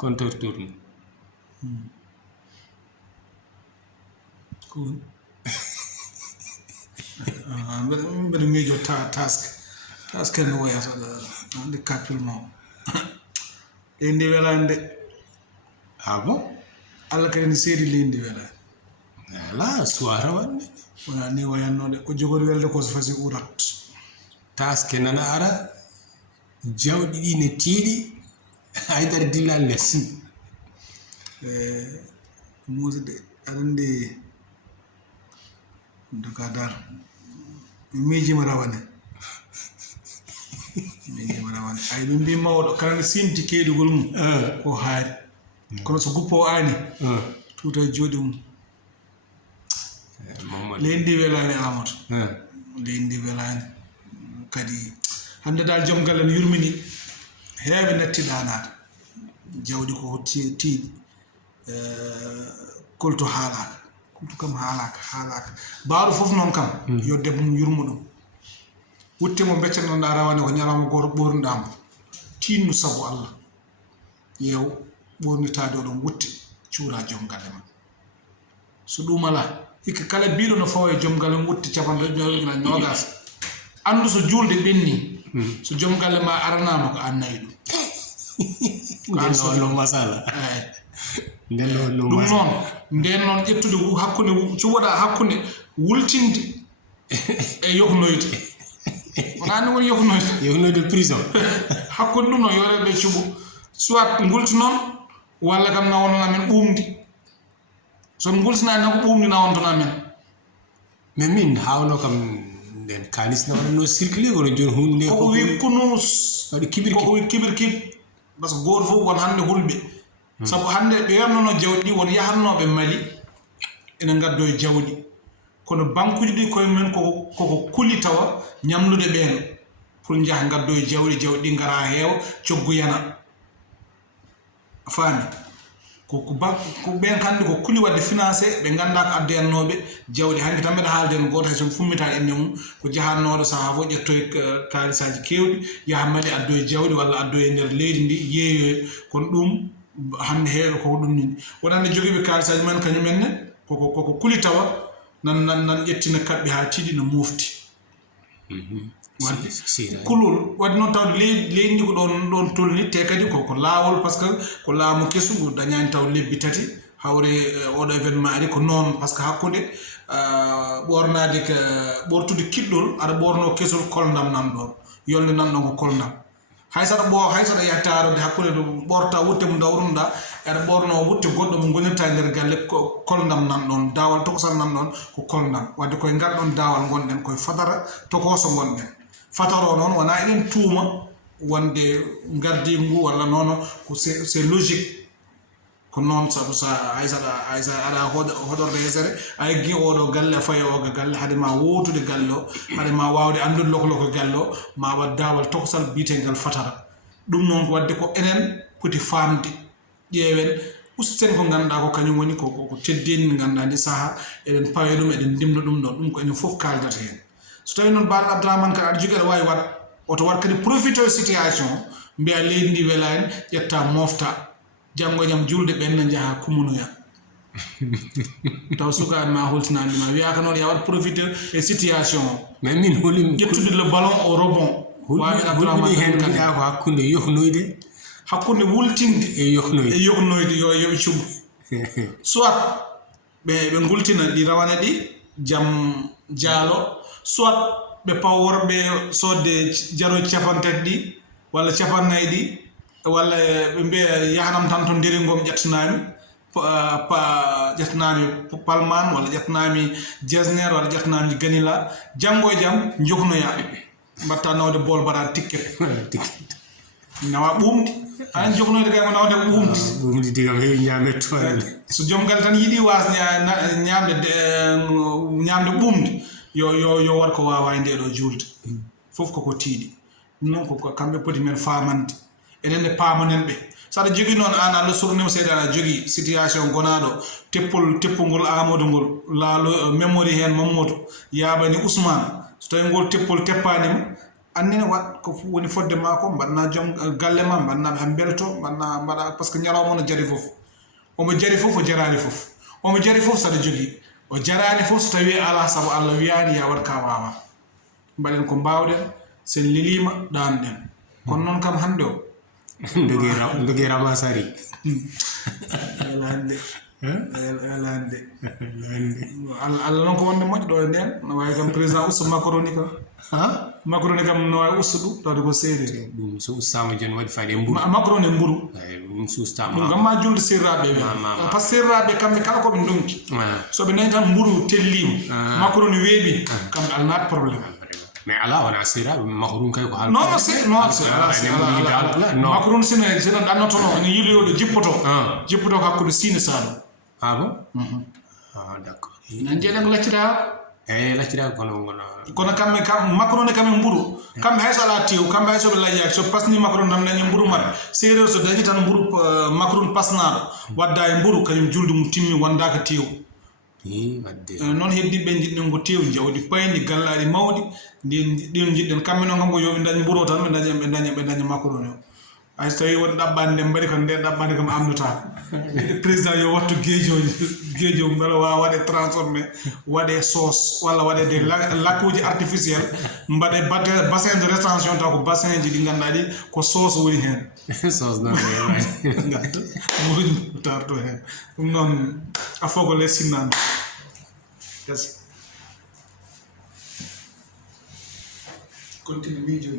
compteur tourne. Cool. Mbeɗa miijo taske no wayata ande kappilma leydi welani de. Ah bon? Allah kadi ne seedi leydi welani. Ala suwara wanne. Wona ni wayanno de ko jogori welde ko so fasi urat. Taske nana ara jawɗi ɗi ne tiiɗi haydara dilla less. Musa de aɗande dakadar miijima rawane ay ɓe mbi mawɗo kala nde simti keeɗugol mum ko haari kono so guppo aani tuta jooɗi mum. Leydi ndi welani Amadou, leydi ndi welani kadi hande dal joom galle no yurmini heeɓe natti ɗanade jawɗi ko tiiɗi kolto haalaka kolto kam haalaka baaɗo fof noon kam yo debbo mum yurmo ɗum wuttemo beccanoɗa rawane ko ñalawma goto ɓornuɗamo tinnu saabu Allah yew ɓornitade oɗon wutte cuura joom galle ma so ɗum ala hikka kala biɗo no fawa e joom galle mum wutte capanɗe nogas andu so julde ɓenni so joom galle ma aranama ko an nayi ɗum no masala ɗum noon nden noon ƴettude hakkude cuwoɗa hakkude wultinde e yohnoyde wonani woni yohnoyde prison hakkude ɗum noon yoreɓe cuɓo soit gulti noon walla kam nawonton amen ɓumdi son gultinani tan ko ɓumdi nawonton amen. mais min hawno kam nden kalis na waɗanno circulé kono joni hunde koko wi kunus waɗi kibir koko wi kibir kib par ce que goto fof won hande hulɓe sabu hande ɓe yonnono jawɗi ɗi won yahannoɓe Mali ene gaddo e jawɗi kono bankuji ɗi koye men koko kuli tawa ñamlude ɓen pour jaaha gaddo e jawɗi ɗi gara heewa coggu yana faami ko ɓen kamɓe ko kuli wadde financé ɓe ganda ko addoyannoɓe jawɗi hanki tan mbeɗa haalde no goto hay son fummita inde mum ko jahannoɗo saaha fof ƴettoye kalisaji kewɗi yaha Mali addo e jawɗi walla addo e nder leydi ndi yeeyoye kono ɗum hande heeɗo koko ɗum ni wonande joguiɓe kalisaji men kañumenne koko kuli tawa nan ƴettina kaɓɓe ha tiiɗi no mofti wadde kulol wadde noon tawde leydi ndi ko ɗon tolni te kadi ko laawol par ce que ko laamu kesu dañani taw lebbi tati hawre oɗo événement ari ko noon par ce que hakkude ɓornade ko ɓortude kiɗɗol aɗa ɓorno kesol koldam nan ɗon yolde nan ɗon ko koldam hay saɗa yahtarode hakkude ɗo ɓorta wutte mo dawrunoɗa aɗa ɓorno wutte goɗɗo mo gonirta e nder galle koldam nan ɗon dawal tokosal nan ɗon ko koldam wadde koye ngal ɗon dawal gonɗen koye fatara tokoso gonɗen fataro noon wona eɗen tuuma wonde gardigu walla noon ko c'est logique ko noon sabu hay saɗa aɗa hoɗorde hesere a eggi oɗo galle a fayi oga galle haade ma wotude galle o haade ma wawde andude lokoloko galle o ma wat dawal tokosal biyetegal fatara ɗum noon ko wadde ko enen poti famde ƴeewen usten ko ganduɗa ko kañum woni ko teddeni ndi ganduɗa ndi saaha eɗen pawe ɗum eɗen ndimna ɗum ɗon ɗum ko enen foof kaldata hen so tawi noon baɗo Abdourahmane kadi aɗa jogui aɗa wawi waɗ oto wat kadi profité situation mbiya leydi ndi welani ƴetta mofta janggo e jaam julde ɓenne jaaha kumunoya taw sukaɓe ma holtinani ma wiyaka noon ya wat profité e situation o mais min holim ƴettude le ballon au rebond wawi Abdourahmane hen wiya ko hakkude yohnoyde hakkude wultinde e yohnoyde yo yoɓe cuɓu soit ɓe gultina ɗi rawane ɗi jaam jaalo soit ɓe paw worɓe sodde jaroje capantati ɗi walla capannayyi ɗi walla ɓe mbiya yahanam tan to nderingom ƴettanami ƴettanami palman walla ƴettanami jesner walla ƴettanami ganila janggo e jaam joknoya mbatta nawde bol mbaɗa ticket nawa ɓumdi anan joknoyde kay ko nawde ko ɓumdi digam heewi ñaame toone so joom galle tan yiiɗi wasde ñamde ɓumdi yo wat ko wawa e ndeɗo julde fof koko tiiɗi ɗum noon ko kamɓe poti men famande enen e pamanen ɓe saɗa jogui noon an Allah sornima seeɗa aɗa jogui situation gonaɗo teppolngol Amadou ngol laalo mémorie hen Mamadou yaɓani Ousmane so tawi ngol teppol teppanima annene wat ko woni fodde mako banna jom galle ma banna be belto banna bada parce que nyalaw mo jari fof o mo jari fof o jarani fof o mo jari fof sada jogi o jarani fof so tawi ala sabu Allah wiani ya war ka wawa baden ko bawden sen lilima danden kon non kam hande o ndogira masari alande alande Allah non ko wonde moƴƴo do nden no way kam président ustu macaroni ka ha macaroni kam no way ustu do ko seede dum so ustama jon wadi fade mburu macaroni mburu dum so ustama dum gamma julde sirrabe parce que sirrabe kambe kala ko be donki so be nani tan mburu tellima macaroni weebi kam alnat problème mais ala wana sira mahrun kay ko hal non c'est macaroni c'est dan notono ni yili yodo jippoto jippoto hakkude sine sano ah bon ah d'accord nan jeden laccira laccira kono kambe kam macaroni kam mburu kambe hay sala tiw kambe hay so be lajja so pasni macaroni nam nani mburu mat séréer so dañi tan mburu macaroni pasnaado wadda e mburu kanyum juldu mu timmi wanda ka tiw non heddi be jidden ngo tew jawdi payndi gallaadi mawdi din jidden kambe non ngam yo be dañi mburu tan be dañi macaroni ay tawi won dabbande mbari ko de dabbande kam amduta président yo wattu geejo ngala wa wade transformer wade sauce wala wade de lakuji artificiel mbade bassin de rétention ta ko bassin ji di gandadi ko sauce woni hen sauce non ngat mudu tarto hen non afogo le sinan yes continue video